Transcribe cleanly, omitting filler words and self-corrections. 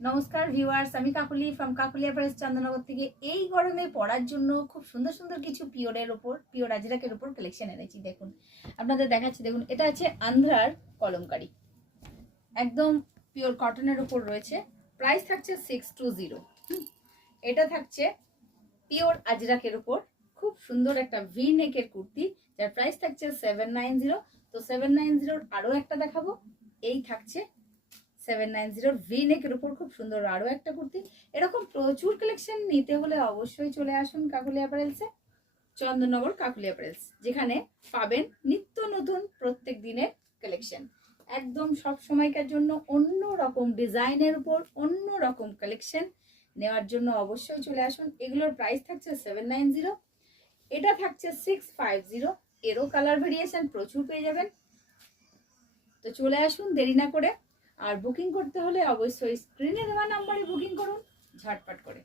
নমস্কার ভিউয়ার্স, আমি Kakuli from Kakuli apparels Chandannagar থেকে। এই গরমে পরার জন্য খুব সুন্দর সুন্দর কিছু পিওর আজরাকের উপর কালেকশন এনেছি। দেখুন, আপনাদের দেখাচ্ছি। দেখুন, এটা আছে আন্ধ্রার কলমকারি, একদম পিওর কটনের উপর রয়েছে। প্রাইস থাকছে 620। এটা থাকছে পিওর আজরাকের উপর খুব সুন্দর একটা ভি নেকের কুর্তি, যার প্রাইস থাকছে 790। তো 790 আরো একটা দেখাবো। এই থাকছে 790 ভি নেকের উপর খুব সুন্দর আরো একটা কুর্তি। এরকম প্রচুর কালেকশন নিতে হলে অবশ্যই চলে আসুন কাকুলি অ্যাপারেলসে, চন্দননগর কাকুলি অ্যাপারেলস, যেখানে পাবেন নিত্য নতুন প্রত্যেক দিনের কালেকশন। একদম সব সময়কার জন্য অন্য রকম ডিজাইনের উপর অন্য রকম কালেকশন নেওয়ার জন্য অবশ্যই চলে আসুন। এগুলোর প্রাইস থাকছে 790, এটা থাকছে 650। এরও কালার ভেরিয়েশন প্রচুর পেয়ে যাবেন। তো চলে আসুন দেরি না করে। আর বুকিং করতে হলে অবশ্যই স্ক্রিনে দেওয়া নাম্বারে বুকিং করুন ঝটপট করে।